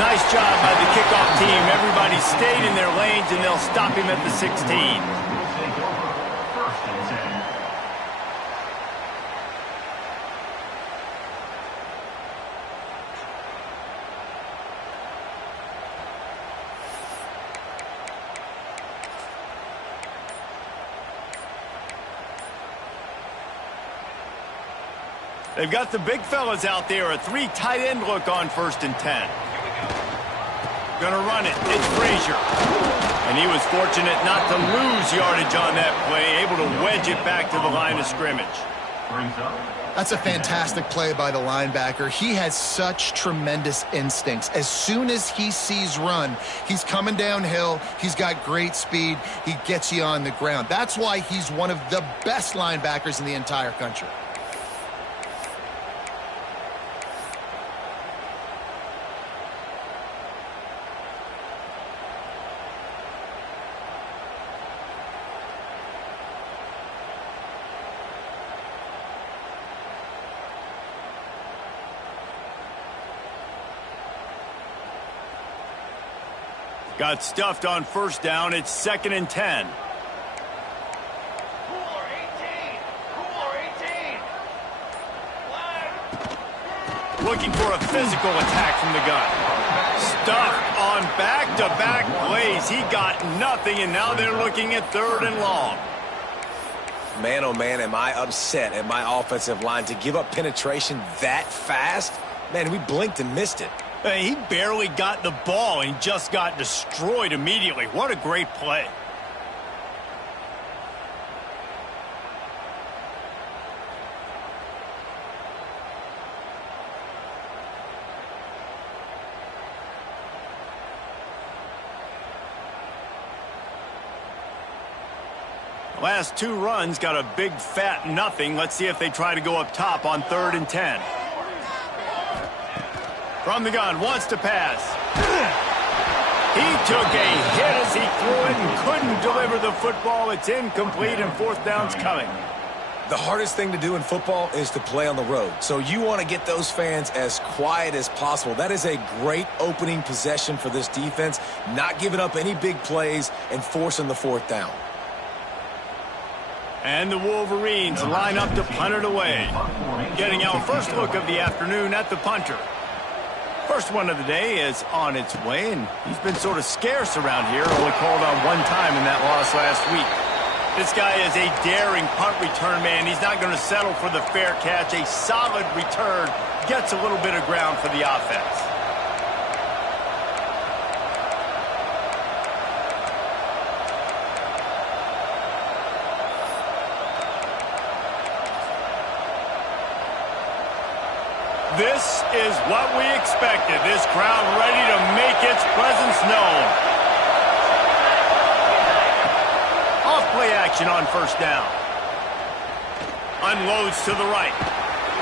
Nice job by the kickoff team. Everybody stayed in their lanes, and they'll stop him at the 16. They've got the big fellas out there. A 3 tight end look on 1st and 10. Gonna run it. It's Frazier. And he was fortunate not to lose yardage on that play, able to wedge it back to the line of scrimmage. That's a fantastic play by the linebacker. He has such tremendous instincts. As soon as he sees run, he's coming downhill. He's got great speed. He gets you on the ground. That's why he's one of the best linebackers in the entire country. Got stuffed on 1st down. It's 2nd and 10. Cooler 18. Cooler 18. Looking for a physical attack from the gun. Stuffed on back-to-back plays. He got nothing, and now they're looking at 3rd and long. Man, oh man, am I upset at my offensive line to give up penetration that fast? Man, we blinked and missed it. He barely got the ball and just got destroyed immediately. What a great play. Last 2 runs got a big fat nothing. Let's see if they try to go up top on 3rd and 10. From the gun, wants to pass. He took a hit as he threw it and couldn't deliver the football. It's incomplete, and 4th down's coming. The hardest thing to do in football is to play on the road. So you want to get those fans as quiet as possible. That is a great opening possession for this defense, not giving up any big plays and forcing the 4th down. And the Wolverines line up to punt it away. Getting our first look of the afternoon at the punter. First one of the day is on its way, and he's been sort of scarce around here, only called on 1 time in that loss last week. This guy is a daring punt return man. He's not going to settle for the fair catch. A solid return gets a little bit of ground for the offense. This is what we expected. This crowd ready to make its presence known. Off-play action on 1st down. Unloads to the right.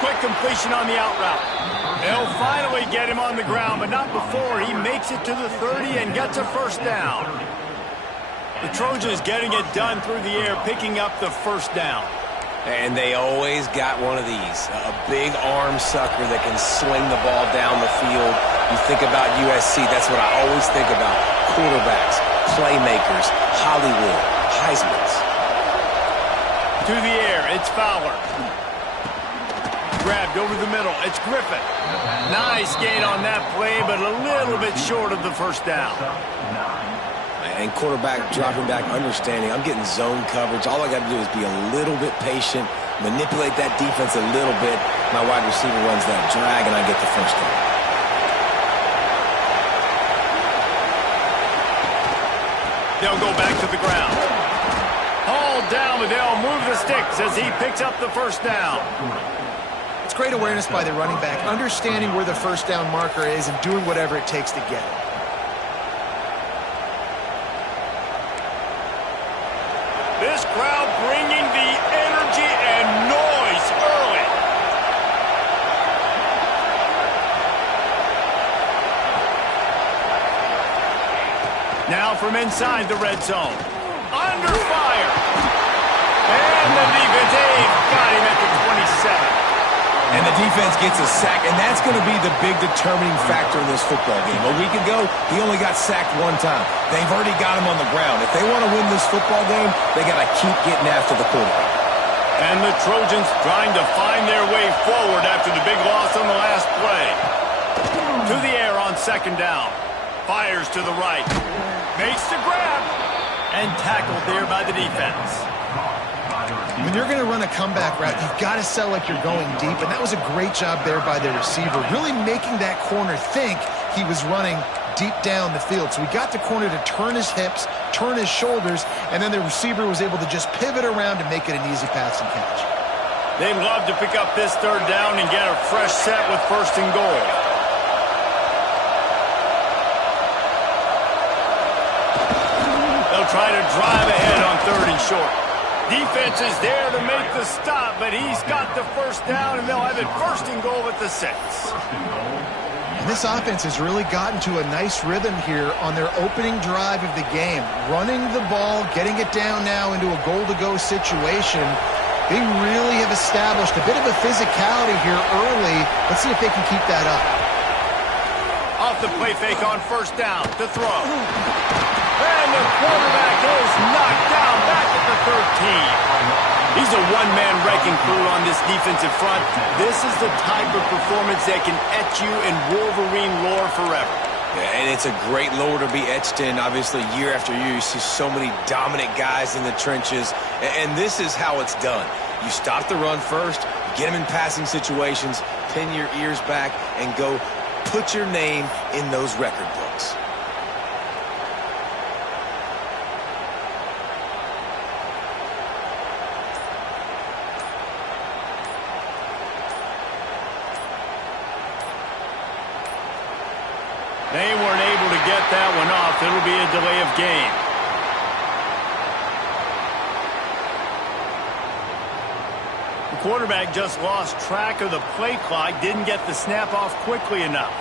Quick completion on the out route. They'll finally get him on the ground, but not before he makes it to the 30 and gets a 1st down. The Trojans getting it done through the air, picking up the 1st down. And they always got one of these, a big arm sucker that can sling the ball down the field. You think about USC, that's what I always think about. Quarterbacks, playmakers, Hollywood, Heismans. To the air, it's Fowler. Grabbed over the middle, it's Griffin. Nice gain on that play, but a little bit short of the 1st down. And quarterback dropping back, understanding I'm getting zone coverage. All I got to do is be a little bit patient, manipulate that defense a little bit. My wide receiver runs that drag, and I get the 1st down. They'll go back to the ground. Hauled down, but they'll move the sticks as he picks up the 1st down. It's great awareness by the running back, understanding where the 1st down marker is and doing whatever it takes to get it. This crowd bringing the energy and noise early. Now from inside the red zone. Under fire. And the defense got him at the 27. And the defense gets a sack, and that's going to be the big determining factor in this football game. A week ago, he only got sacked one time. They've already got him on the ground. If they want to win this football game, they got to keep getting after the quarterback. And the Trojans trying to find their way forward after the big loss on the last play. To the air on second down. Fires to the right. Makes the grab. And tackled there by the defense. When you're going to run a comeback route, you've got to sell like you're going deep, and that was a great job there by the receiver, really making that corner think he was running deep down the field. So we got the corner to turn his hips, turn his shoulders, and then the receiver was able to just pivot around and make it an easy pass and catch. They'd love to pick up this third down and get a fresh set with first and goal. They'll try to drive ahead on third and short. Defense is there to make the stop, but he's got the first down, and they'll have it first and goal at the 6. And this offense has really gotten to a nice rhythm here on their opening drive of the game. Running the ball, getting it down now into a goal-to-go situation. They really have established a bit of a physicality here early. Let's see if they can keep that up. Off the play fake on first down to throw. And the quarterback is knocked down back at the 13. He's a one-man wrecking crew on this defensive front. This is the type of performance that can etch you in Wolverine lore forever. Yeah, and it's a great lore to be etched in. Obviously, year after year, you see so many dominant guys in the trenches. And this is how it's done. You stop the run first, get them in passing situations, pin your ears back, and go put your name in those record books. They weren't able to get that one off. It'll be a delay of game. The quarterback just lost track of the play clock, didn't get the snap off quickly enough.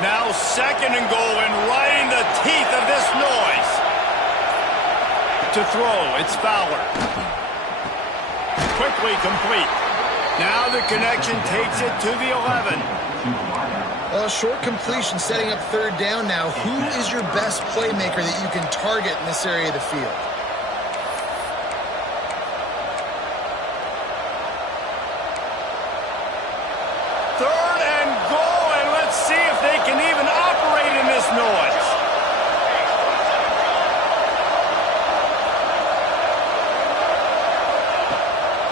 Now second and goal, and right in the teeth of this noise. To throw, it's Fowler. Quickly complete. Now the connection takes it to the 11. Well, short completion setting up third down now. Who is your best playmaker that you can target in this area of the field? Third and goal, and let's see if they can even operate in this noise.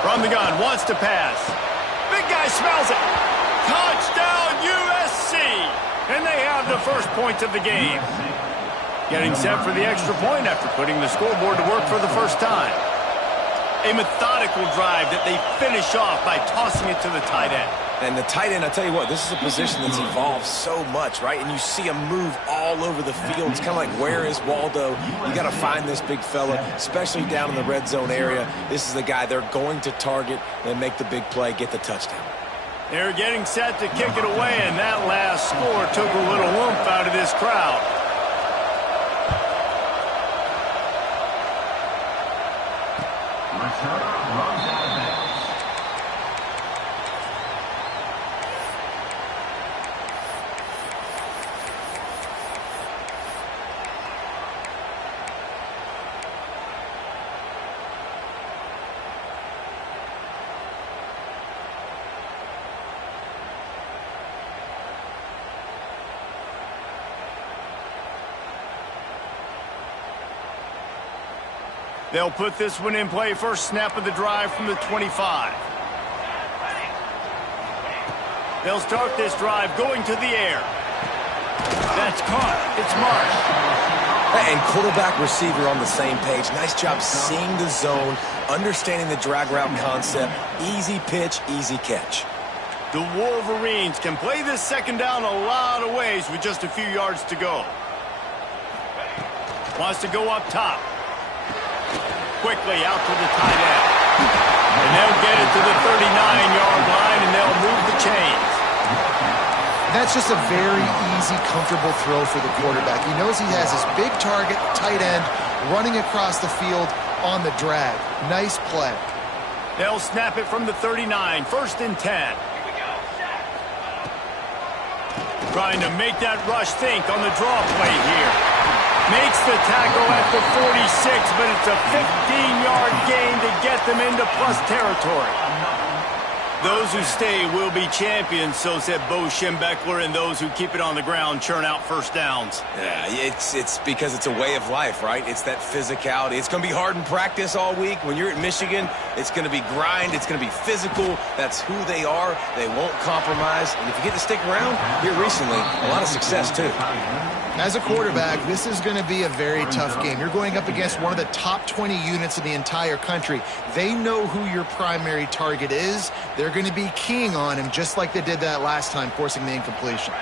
From the gun, wants to pass. Big guy smells it. Touchdown USC! And they have the first points of the game. Getting set for the extra point after putting the scoreboard to work for the first time. A methodical drive that they finish off by tossing it to the tight end. And the tight end, I tell you what, this is a position that's evolved so much, right? And you see him move all over the field. It's kind of like, where is Waldo? You got to find this big fella, especially down in the red zone area. This is the guy they're going to target and make the big play, get the touchdown. They're getting set to kick it away, and that last score took a little oomph out of this crowd. They'll put this one in play. First snap of the drive from the 25. They'll start this drive going to the air. That's caught. It's Marsh. And quarterback receiver on the same page. Nice job seeing the zone, understanding the drag route concept. Easy pitch, easy catch. The Wolverines can play this second down a lot of ways with just a few yards to go. Wants to go up top. Quickly out to the tight end. And they'll get it to the 39-yard line, and they'll move the chains. That's just a very easy, comfortable throw for the quarterback. He knows he has his big target, tight end, running across the field on the drag. Nice play. They'll snap it from the 39, 1st and 10. Trying to make that rush think on the draw play here. Makes the tackle at the 46, but it's a 15-yard gain to get them into plus territory. Those who stay will be champions, so said Bo Schembechler, and those who keep it on the ground churn out first downs. Yeah, it's because it's a way of life, right? It's that physicality. It's going to be hard in practice all week. When you're at Michigan, it's going to be grind. It's going to be physical. That's who they are. They won't compromise. And if you get to stick around, here recently, a lot of success, too. As a quarterback, this is going to be a very tough game. You're going up against one of the top 20 units in the entire country. They know who your primary target is. They're going to be keying on him just like they did that last time, forcing the incompletion.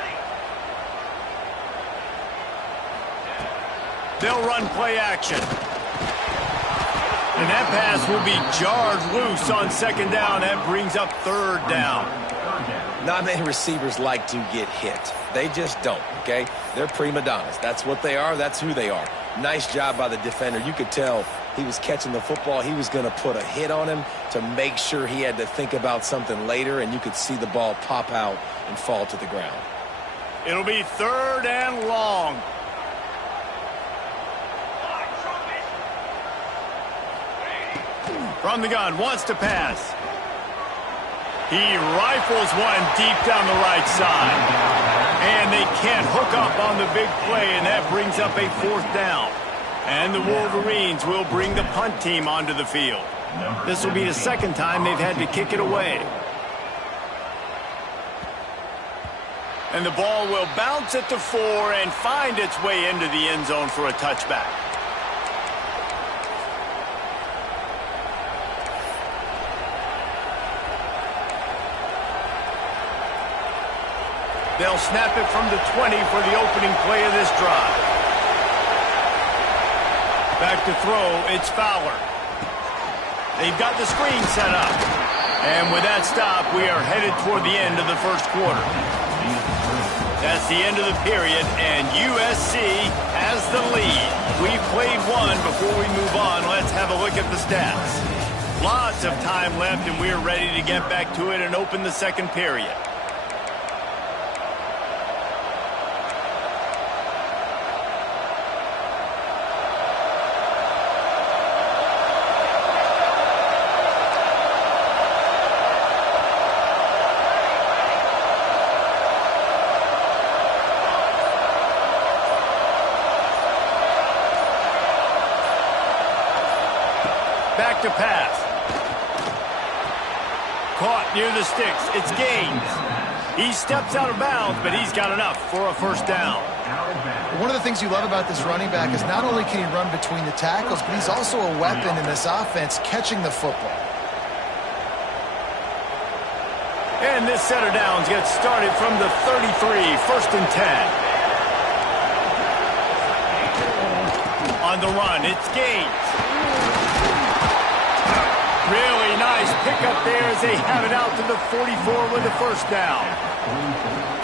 They'll run play action. And that pass will be jarred loose on 2nd down. That brings up 3rd down. Not many receivers like to get hit. They just don't, okay? They're prima donnas. That's what they are. That's who they are. Nice job by the defender. You could tell he was catching the football. He was going to put a hit on him to make sure he had to think about something later, and you could see the ball pop out and fall to the ground. It'll be 3rd and long. From the gun, wants to pass. He rifles one deep down the right side. And they can't hook up on the big play, and that brings up a 4th down. And the Wolverines will bring the punt team onto the field. This will be the 2nd time they've had to kick it away. And the ball will bounce at the 4 and find its way into the end zone for a touchback. They'll snap it from the 20 for the opening play of this drive. Back to throw, it's Fowler. They've got the screen set up. And with that stop, we are headed toward the end of the 1st quarter. That's the end of the period, and USC has the lead. We've played one. Before we move on, let's have a look at the stats. Lots of time left, and we're ready to get back to it and open the 2nd period. Back to pass. Caught near the sticks. It's Gaines. He steps out of bounds, but he's got enough for a 1st down. One of the things you love about this running back is not only can he run between the tackles, but he's also a weapon in this offense catching the football. And this set of downs gets started from the 33, 1st and 10. On the run, it's Gaines. Really nice pickup there as they have it out to the 44 with the 1st down.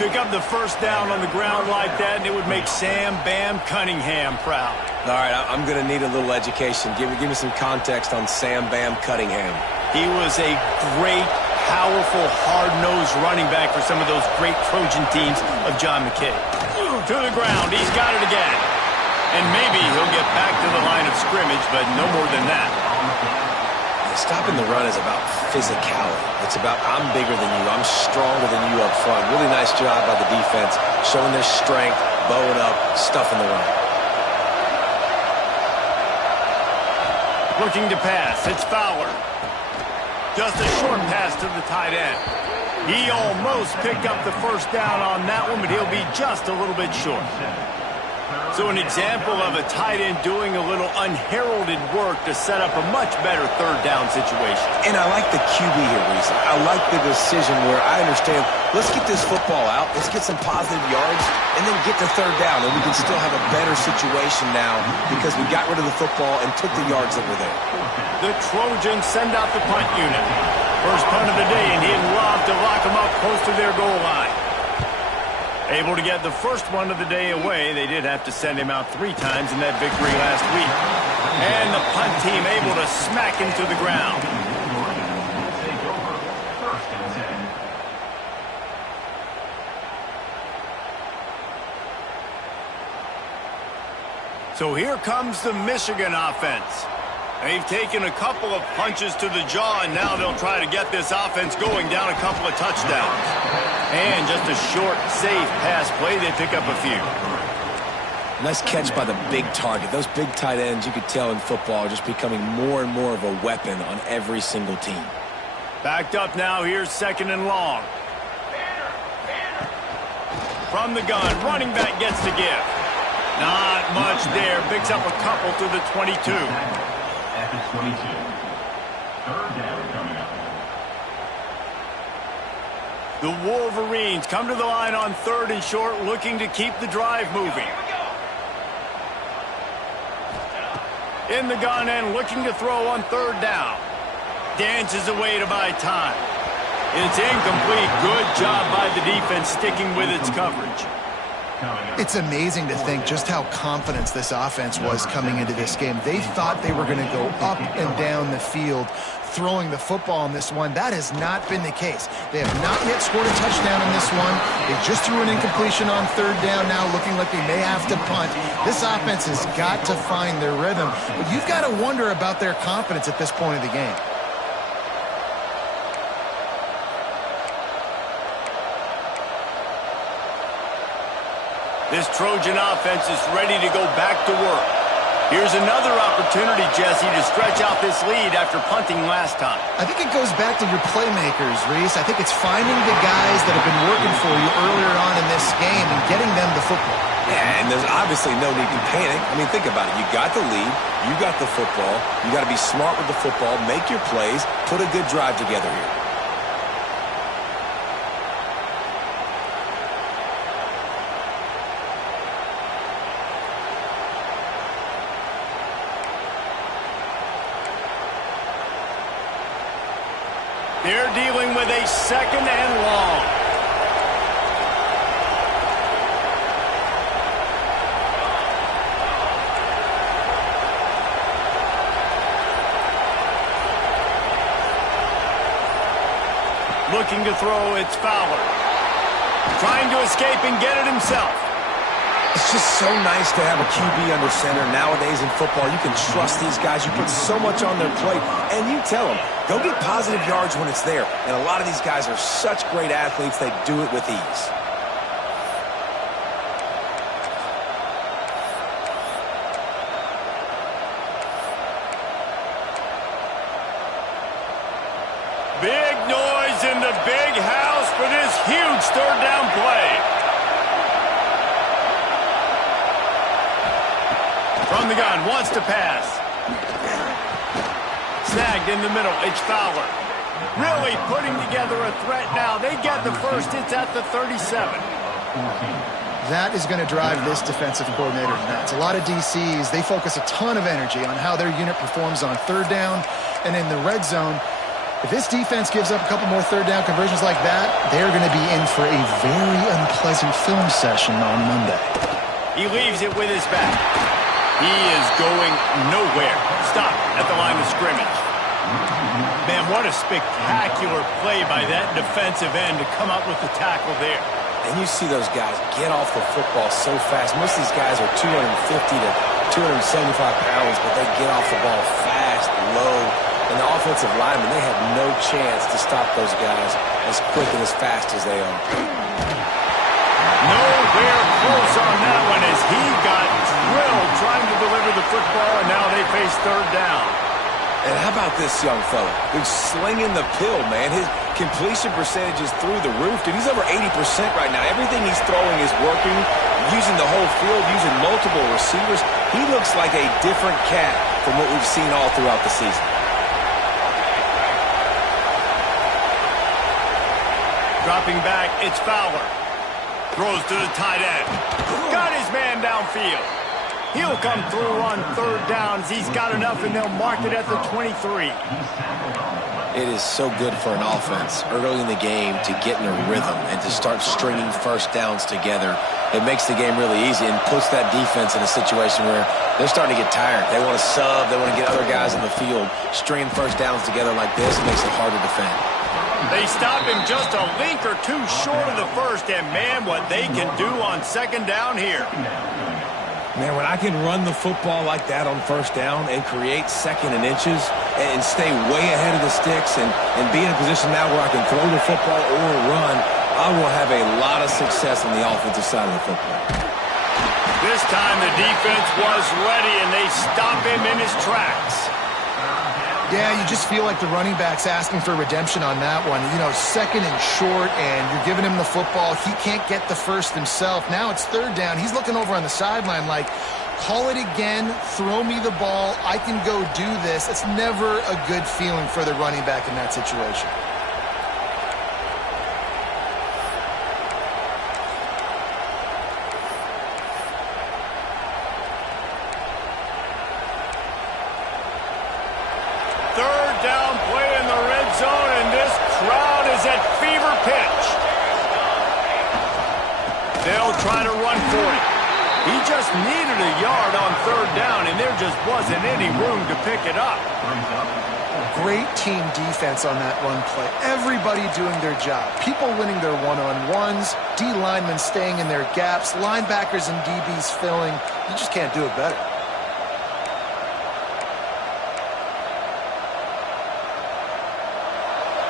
Pick up the 1st down on the ground like that, and it would make Sam Bam Cunningham proud. All right, I'm going to need a little education. Give me some context on Sam Bam Cunningham. He was a great, powerful, hard-nosed running back for some of those great Trojan teams of John McKay. To the ground, he's got it again. And maybe he'll get back to the line of scrimmage, but no more than that. Stopping the run is about physicality. It's about I'm bigger than you. I'm stronger than you up front. Really nice job by the defense, showing their strength, bowing up, stuffing the run. Looking to pass. It's Fowler. Just a short pass to the tight end. He almost picked up the 1st down on that one, but he'll be just a little bit short. So an example of a tight end doing a little unheralded work to set up a much better third down situation. And I like the QB here, Reese. I like the decision where I understand, let's get this football out, let's get some positive yards, and then get to third down, and we can still have a better situation now because we got rid of the football and took the yards that were there. The Trojans send out the punt unit. First punt of the day, and he'd love to lock them up close to their goal line. Able to get the first one of the day away. They did have to send him out 3 times in that victory last week. And the punt team able to smack him to the ground. So here comes the Michigan offense. They've taken a couple of punches to the jaw, and now they'll try to get this offense going down a couple of touchdowns. And just a short, safe pass play, they pick up a few. Nice catch by the big target. Those big tight ends, you could tell in football, are just becoming more and more of a weapon on every single team. Backed up now, here's 2nd and long. From the gun, running back gets to give. Not much there, picks up a couple to the 22. At the 22. Third down coming up. The Wolverines come to the line on 3rd and short, looking to keep the drive moving. In the gun and looking to throw on 3rd down. Dances away to buy time. It's incomplete. Good job by the defense sticking with its coverage. It's amazing to think just how confident this offense was coming into this game. They thought they were going to go up and down the field throwing the football in this one. That has not been the case. They have not yet scored a touchdown in this one. They just threw an incompletion on 3rd down now, looking like they may have to punt. This offense has got to find their rhythm. But you've got to wonder about their confidence at this point of the game. This Trojan offense is ready to go back to work. Here's another opportunity, Jesse, to stretch out this lead after punting last time. I think it goes back to your playmakers, Reese. I think it's finding the guys that have been working for you earlier on in this game and getting them the football. Yeah, and there's obviously no need to panic. I mean, think about it. You got the lead. You got the football. You got to be smart with the football, make your plays, put a good drive together here. They're dealing with a 2nd and long. Looking to throw, it's Fowler. Trying to escape and get it himself. It's just so nice to have a QB under center. Nowadays in football, you can trust these guys. You put so much on their plate, and you tell them, go get positive yards when it's there. And a lot of these guys are such great athletes, they do it with ease. Big noise in the big house for this huge 3rd down play. From the gun, wants to pass. Snagged in the middle, it's Fowler. Really putting together a threat now. They get the first, it's at the 37. That is going to drive this defensive coordinator nuts. A lot of DCs, they focus a ton of energy on how their unit performs on 3rd down and in the red zone. If this defense gives up a couple more 3rd down conversions like that, they're going to be in for a very unpleasant film session on Monday. He leaves it with his back. He is going nowhere. Stop at the line of scrimmage. Man, what a spectacular play by that defensive end to come up with the tackle there. And you see those guys get off the football so fast. Most of these guys are 250 to 275 pounds, but they get off the ball fast, low. And the offensive linemen, they have no chance to stop those guys as quick and as fast as they are. Nowhere close on that one as he got drilled trying to deliver the football, and now they face 3rd down. And how about this young fella who's slinging the pill, man? His completion percentage is through the roof. Dude, he's over 80% right now. Everything he's throwing is working, using the whole field, using multiple receivers. He looks like a different cat from what we've seen all throughout the season. Dropping back, it's Fowler. Throws to the tight end. Got his man downfield. He'll come through on third downs. He's got enough, and they'll mark it at the 23. It is so good for an offense early in the game to get in a rhythm and to start stringing first downs together. It makes the game really easy and puts that defense in a situation where they're starting to get tired. They want to sub. They want to get other guys in the field. Stringing first downs together like this makes it hard to defend. They stop him just a link or two short of the first, and man, what they can do on second down here. Man, when I can run the football like that on first down and create second and inches and stay way ahead of the sticks and be in a position now where I can throw the football or run, I will have a lot of success on the offensive side of the football. This time the defense was ready, and they stop him in his tracks. Yeah, you just feel like the running back's asking for redemption on that one. You know, second and short, and you're giving him the football. He can't get the first himself. Now it's third down. He's looking over on the sideline like, call it again, throw me the ball, I can go do this. It's never a good feeling for the running back in that situation. Third down play in the red zone, and this crowd is at fever pitch. They'll try to run for it. He just needed a yard on third down, and there just wasn't any room to pick it up. Great team defense on that run play. Everybody doing their job. People winning their one-on-ones, D linemen staying in their gaps, linebackers and DBs filling. You just can't do it better.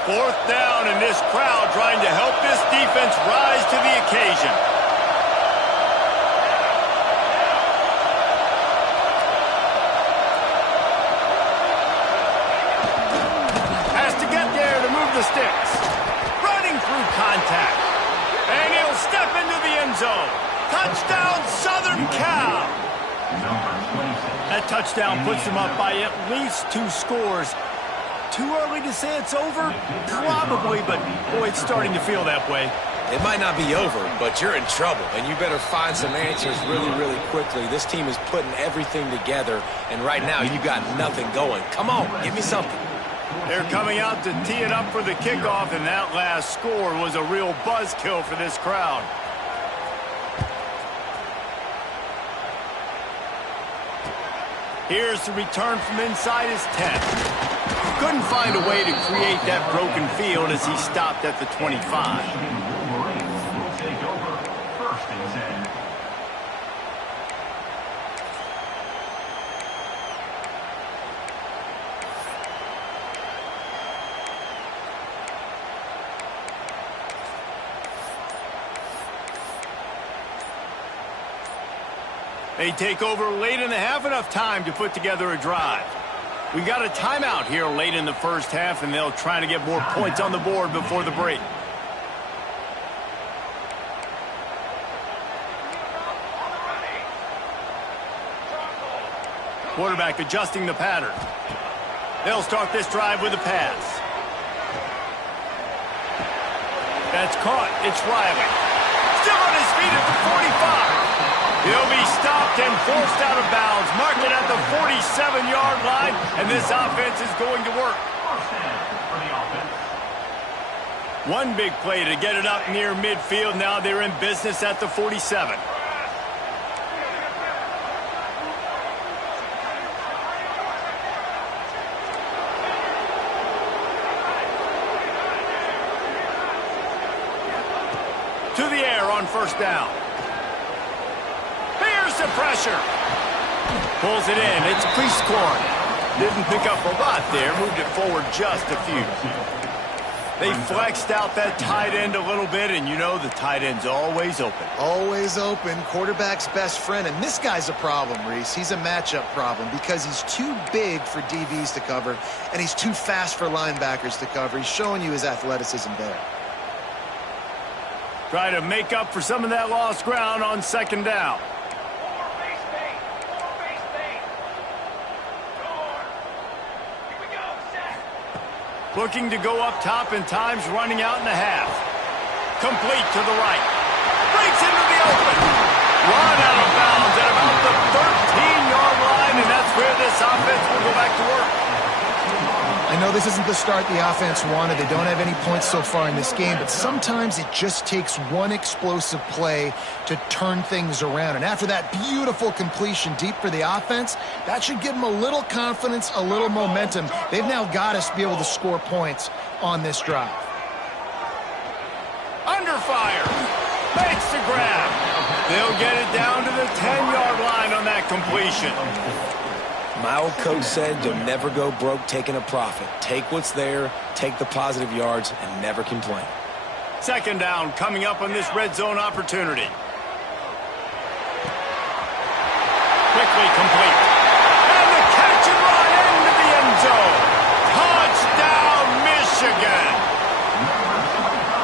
Fourth down, and this crowd trying to help this defense rise to the occasion. Has to get there to move the sticks. Running through contact. And he'll step into the end zone. Touchdown, Southern Cal. That touchdown puts them up by at least 2 scores. Too early to say it's over? Probably, but boy, it's starting to feel that way. It might not be over, but you're in trouble, and you better find some answers really, really quickly. This team is putting everything together, and right now you got nothing going. Come on, give me something. They're coming out to tee it up for the kickoff, and that last score was a real buzzkill for this crowd. Here's the return from inside his 10. Couldn't find a way to create that broken field as he stopped at the 25. Will take over first and 10. They take over late in the half, enough time to put together a drive. We got a timeout here late in the first half, and they'll try to get more points on the board before the break. Quarterback adjusting the pattern. They'll start this drive with a pass. That's caught. It's Riley. Still on his feet at the 45. He'll be stopped and forced out of bounds. Marked it at the 47-yard line, and this offense is going to work. One big play to get it up near midfield. Now they're in business at the 47. To the air on first down. Here's the pressure. Pulls it in. It's Priestcorn. Didn't pick up a lot there. Moved it forward just a few. They flexed out that tight end a little bit, and you know the tight end's always open. Always open, quarterback's best friend. And this guy's a problem, Reese. He's a matchup problem because he's too big for DBs to cover, and he's too fast for linebackers to cover. He's showing you his athleticism there. Try to make up for some of that lost ground on second down. More base bait. More base bait. Score. Here we go. Set. Looking to go up top, and time's running out in the half. Complete to the right. Breaks into the open. Run out of bounds at about the 13-yard line, and that's where this offense will go back to work. I know this isn't the start the offense wanted. They don't have any points so far in this game, but sometimes it just takes one explosive play to turn things around. And after that beautiful completion deep for the offense, that should give them a little confidence, a little momentum. They've now got us to be able to score points on this drive. Under fire. Makes the grab. They'll get it down to the 10-yard line on that completion. My old coach said you'll never go broke taking a profit. Take what's there, take the positive yards, and never complain. Second down coming up on this red zone opportunity. Quickly complete. And the catch and run into the end zone. Touchdown, Michigan.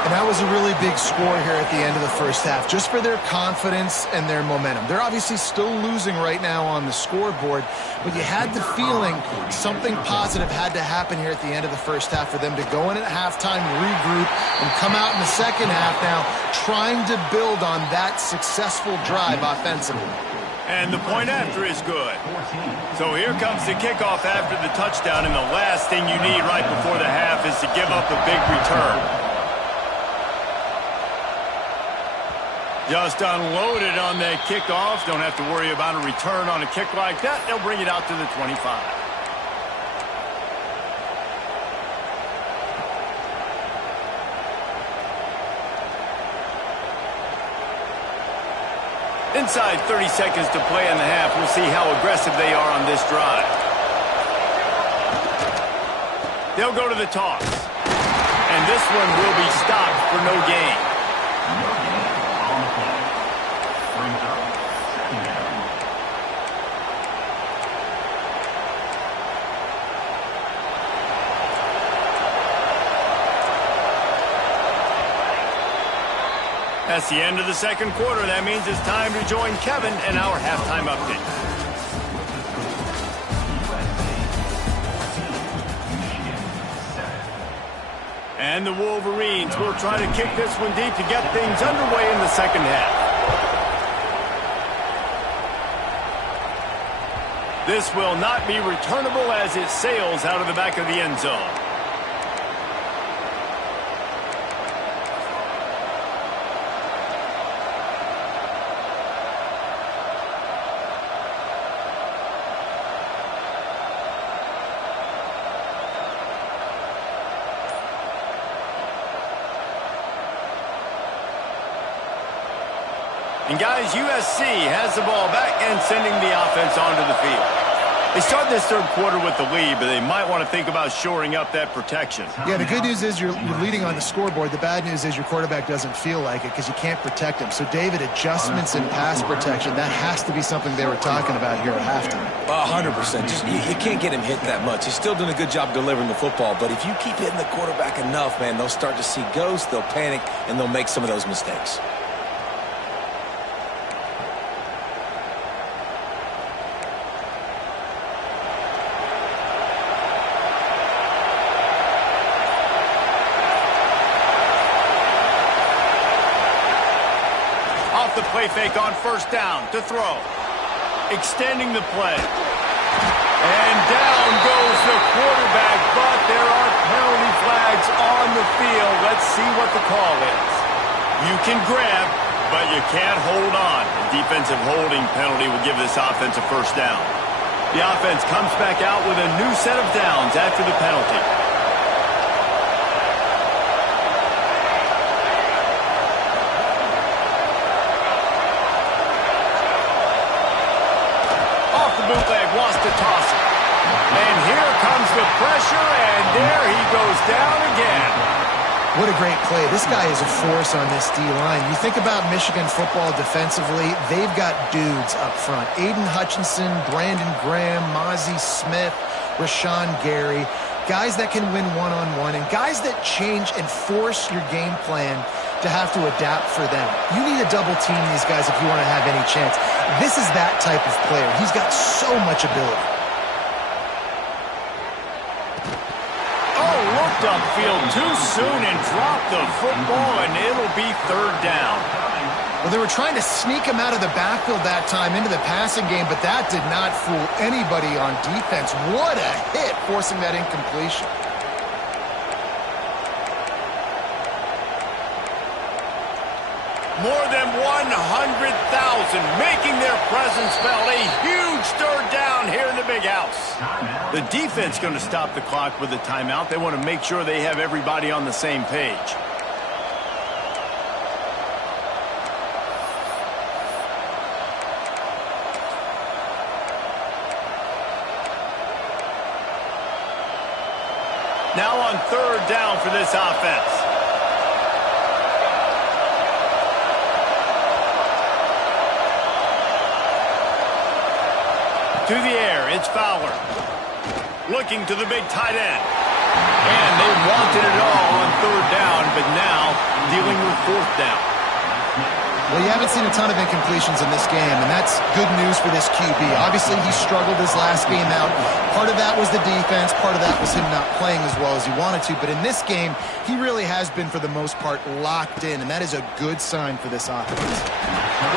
And that was a really big score here at the end of the first half, just for their confidence and their momentum. They're obviously still losing right now on the scoreboard, but you had the feeling something positive had to happen here at the end of the first half for them to go in at halftime, regroup, and come out in the second half now trying to build on that successful drive offensively. And the point after is good. So here comes the kickoff after the touchdown, and the last thing you need right before the half is to give up a big return. Just unloaded on that kickoff. Don't have to worry about a return on a kick like that. They'll bring it out to the 25. Inside 30 seconds to play in the half. We'll see how aggressive they are on this drive. They'll go to the toss. And this one will be stopped for no gain. That's the end of the second quarter. That means it's time to join Kevin in our halftime update. And the Wolverines will try to kick this one deep to get things underway in the second half. This will not be returnable as it sails out of the back of the end zone. And guys, USC has the ball back and sending the offense onto the field. They start this third quarter with the lead, but they might want to think about shoring up that protection. Yeah, the good news is you're leading on the scoreboard. The bad news is your quarterback doesn't feel like it because you can't protect him. So, David, adjustments in pass protection, that has to be something they were talking about here at halftime. 100%. You can't get him hit that much. He's still doing a good job delivering the football, but if you keep hitting the quarterback enough, man, they'll start to see ghosts, they'll panic, and they'll make some of those mistakes. The play fake on first down to throw. Extending the play. And down goes the quarterback, but there are penalty flags on the field. Let's see what the call is. You can grab, but you can't hold on. A defensive holding penalty will give this offense a first down. The offense comes back out with a new set of downs after the penalty. Bootleg wants to toss it. And here comes the pressure, and there he goes down again. What a great play. This guy is a force on this D-line. You think about Michigan football defensively, they've got dudes up front. Aiden Hutchinson, Brandon Graham, Mozzie Smith, Rashawn Gary. Guys that can win one-on-one and guys that change and force your game plan to have to adapt for them. You need to double team these guys if you want to have any chance. This is that type of player. He's got so much ability. Oh, looked upfield too soon and dropped the football, and it'll be third down. Well, they were trying to sneak him out of the backfield that time into the passing game, but that did not fool anybody on defense. What a hit, forcing that incompletion. More than 100,000 making their presence felt. A huge third down here in the big house. The defense going to stop the clock with a timeout. They want to make sure they have everybody on the same page. Now on third down for this offense. To the air, it's Fowler. Looking to the big tight end. And they wanted it all on third down, but now dealing with fourth down. Well, you haven't seen a ton of incompletions in this game, and that's good news for this QB. Obviously, he struggled his last game out. Part of that was the defense. Part of that was him not playing as well as he wanted to. But in this game, he really has been, for the most part, locked in, and that is a good sign for this offense.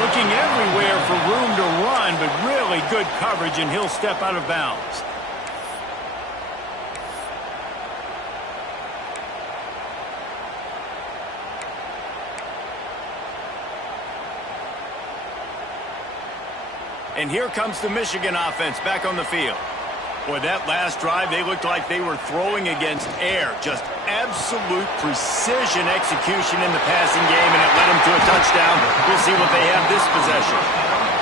Looking everywhere for room to run, but really good coverage, and he'll step out of bounds. And here comes the Michigan offense back on the field. Boy, that last drive, they looked like they were throwing against air. Just absolute precision execution in the passing game, and it led them to a touchdown. We'll see what they have this possession.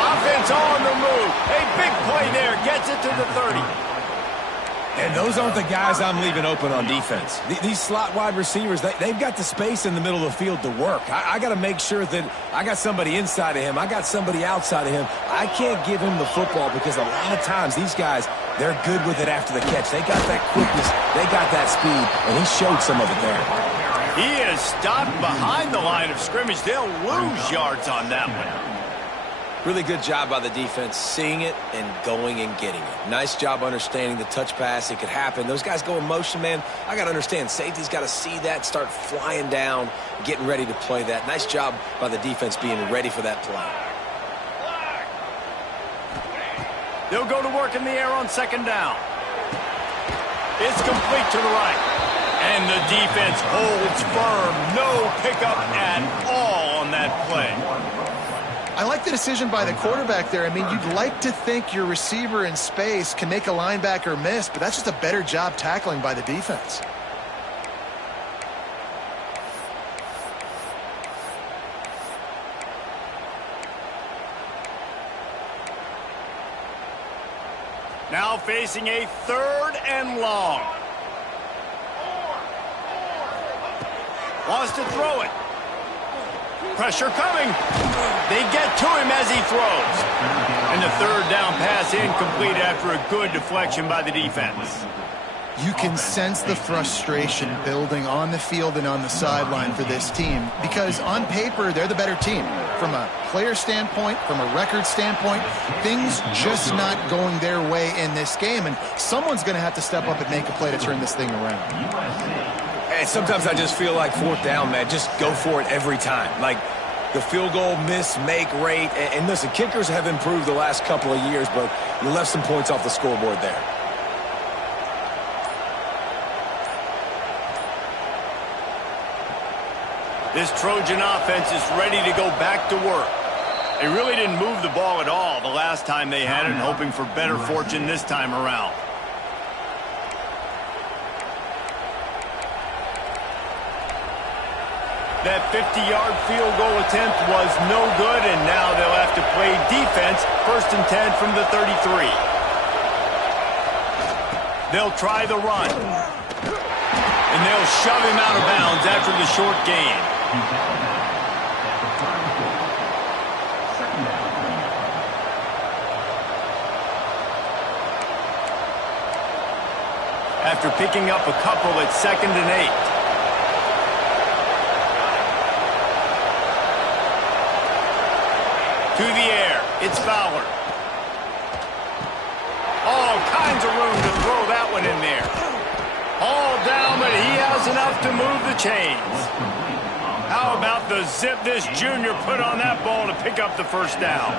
Offense on the move. A big play there. Gets it to the 30. And those aren't the guys I'm leaving open on defense. These slot wide receivers, they've got the space in the middle of the field to work. I got to make sure that I got somebody inside of him. I got somebody outside of him. I can't give him the football because a lot of times these guys, they're good with it after the catch. They got that quickness. They got that speed, and he showed some of it there. He is stopped behind the line of scrimmage. They'll lose yards on that one. Really good job by the defense, seeing it and going and getting it. Nice job understanding the touch pass. It could happen. Those guys go in motion, man. I got to understand. Safety's got to see that, start flying down, getting ready to play that. Nice job by the defense being ready for that play. They'll go to work in the air on second down. It's complete to the right. And the defense holds firm. No pickup at all on that play. I like the decision by the quarterback there. I mean, you'd like to think your receiver in space can make a linebacker miss, but that's just a better job tackling by the defense. Now facing a third and long. Wants to throw it. Pressure coming. They get to him as he throws. And the third down pass incomplete after a good deflection by the defense. You can sense the frustration building on the field and on the sideline for this team because on paper, they're the better team. From a player standpoint, from a record standpoint, things just not going their way in this game. And someone's going to have to step up and make a play to turn this thing around. And sometimes I just feel like fourth down, man. Just go for it every time. Like the field goal miss-make rate. And listen, kickers have improved the last couple of years, but you left some points off the scoreboard there. This Trojan offense is ready to go back to work. They really didn't move the ball at all the last time they had it, and hoping for better fortune this time around. That 50-yard field goal attempt was no good, and now they'll have to play defense, 1st and 10 from the 33. They'll try the run. And they'll shove him out of bounds after the short gain. After picking up a couple at 2nd and 8. To the air, it's Fowler. All kinds of room to throw that one in there. All down, but he has enough to move the chains. How about the zip this junior put on that ball to pick up the first down?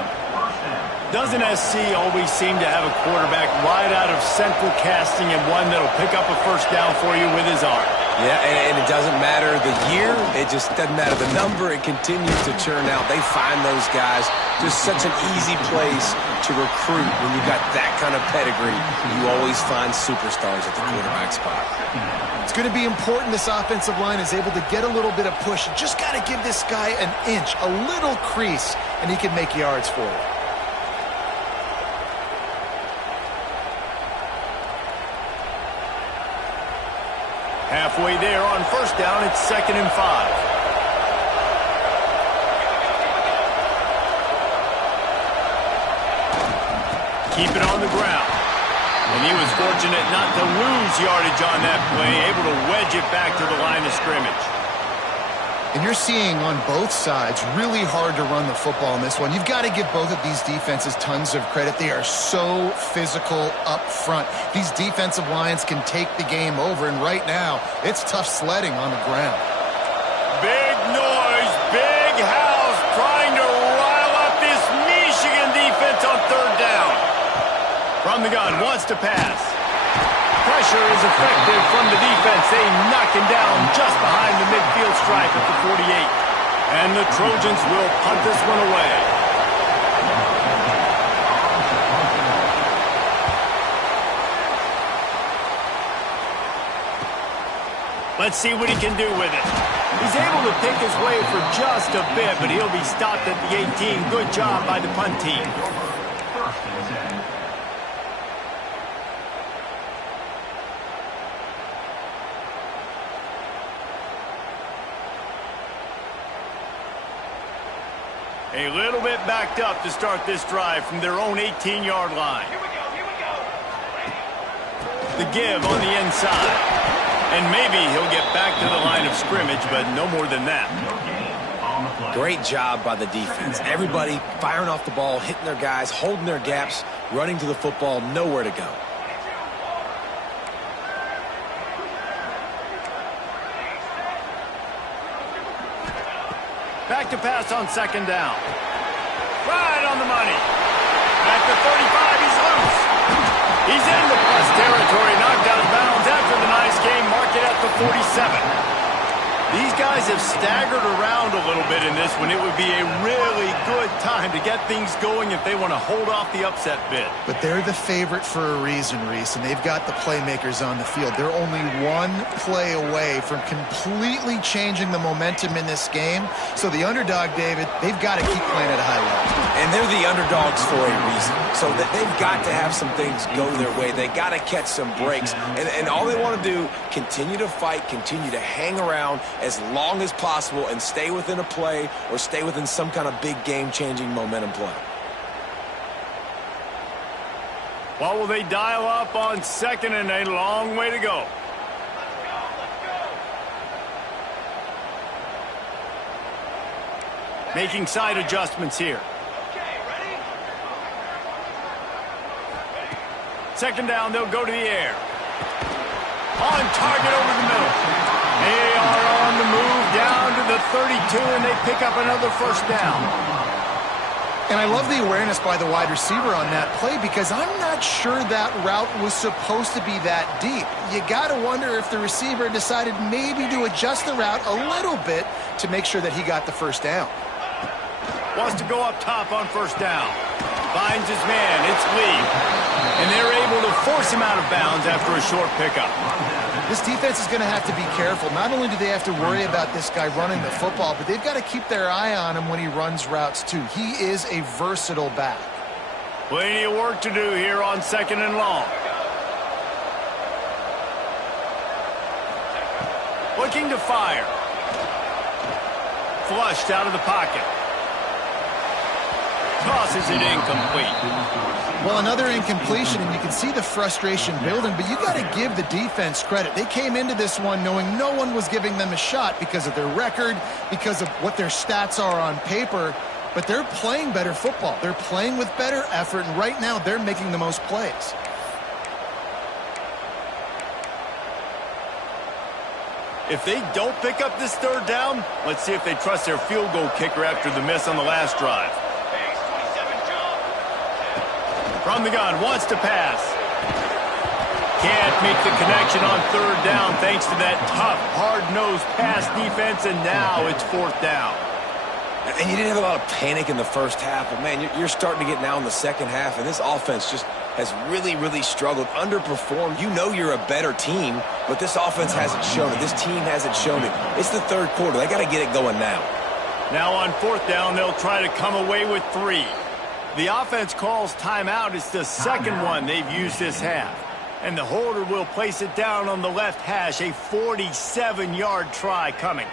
Doesn't SC always seem to have a quarterback right out of central casting and one that'll pick up a first down for you with his arm? Yeah, and it doesn't matter the year. It just doesn't matter the number. It continues to churn out. They find those guys just such an easy place to recruit. When you've got that kind of pedigree, you always find superstars at the quarterback spot. It's going to be important this offensive line is able to get a little bit of push. You just got to give this guy an inch, a little crease, and he can make yards for you. Halfway there on first down, it's 2nd and 5. Keep it on the ground. And he was fortunate not to lose yardage on that play, able to wedge it back to the line of scrimmage. And you're seeing on both sides really hard to run the football in this one. You've got to give both of these defenses tons of credit. They are so physical up front. These defensive lines can take the game over, and right now, it's tough sledding on the ground. Big noise, big house, trying to rile up this Michigan defense on 3rd down. From the gun, wants to pass. Pressure is effective from the defense. They knock him down just behind the midfield stripe at the 48. And the Trojans will punt this one away. Let's see what he can do with it. He's able to pick his way for just a bit, but he'll be stopped at the 18. Good job by the punt team. First and 10. A little bit backed up to start this drive from their own 18-yard line. Here we go, here we go. The give on the inside. And maybe he'll get back to the line of scrimmage, but no more than that. Great job by the defense. Everybody firing off the ball, hitting their guys, holding their gaps, running to the football, nowhere to go. Back to pass on 2nd down. Right on the money. At the 35, he's loose. He's in the plus territory, knocked out of bounds after the nice game. Mark it at the 47. These guys have staggered around a little bit in this one. It would be a really good time to get things going if they want to hold off the upset bid. But they're the favorite for a reason, Reese, and they've got the playmakers on the field. They're only one play away from completely changing the momentum in this game. So the underdog, David, they've got to keep playing at a high level. And they're the underdogs for a reason. So that they've got to have some things go their way. They got to catch some breaks. And all they want to do, continue to fight, continue to hang around as long as possible and stay within a play or stay within some kind of big game-changing momentum play. What will they dial up on 2nd and a long way to go? Making side adjustments here. Okay, ready? 2nd down, they'll go to the air. On target over the middle. They are on the move down to the 32, and they pick up another first down. And I love the awareness by the wide receiver on that play because I'm not sure that route was supposed to be that deep. You got to wonder if the receiver decided maybe to adjust the route a little bit to make sure that he got the first down. Wants to go up top on first down. Finds his man. It's Lee. And they're able to force him out of bounds after a short pickup. This defense is going to have to be careful. Not only do they have to worry about this guy running the football, but they've got to keep their eye on him when he runs routes too. He is a versatile back. Plenty of work to do here on 2nd and long. Looking to fire. Flushed out of the pocket. Tosses it incomplete. Well, another incompletion, and you can see the frustration building, but you got to give the defense credit. They came into this one knowing no one was giving them a shot because of their record, because of what their stats are on paper, but they're playing better football. They're playing with better effort, and right now they're making the most plays. If they don't pick up this third down, let's see if they trust their field goal kicker after the miss on the last drive. From the gun, wants to pass. Can't make the connection on third down thanks to that tough, hard-nosed pass defense, and now it's fourth down. And you didn't have a lot of panic in the first half, but, man, you're starting to get now in the second half, and this offense just has really, really struggled, underperformed. You know you're a better team, but this offense hasn't shown it. This team hasn't shown it. It's the third quarter. They got to get it going now. Now on fourth down, they'll try to come away with 3. The offense calls timeout. It's the second one they've used this half. And the holder will place it down on the left hash. A 47-yard try coming.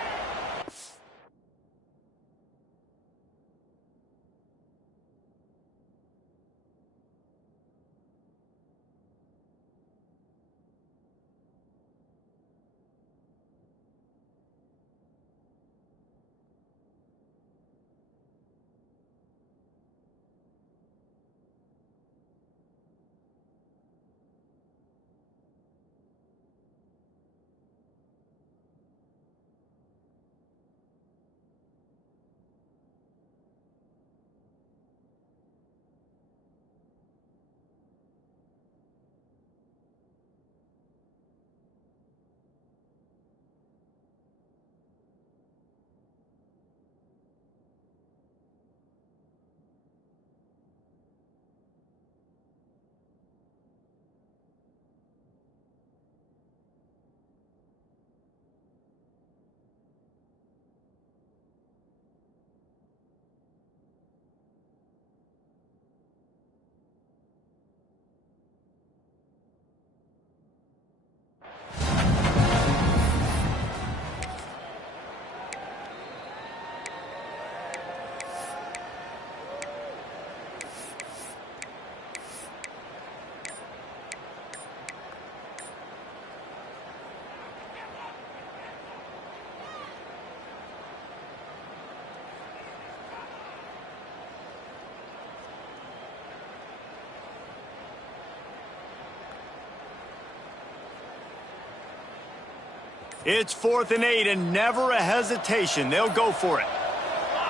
It's 4th and 8, and never a hesitation. They'll go for it.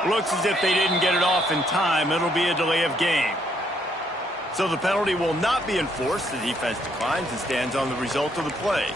Looks as if they didn't get it off in time. It'll be a delay of game. So the penalty will not be enforced. The defense declines and stands on the result of the play.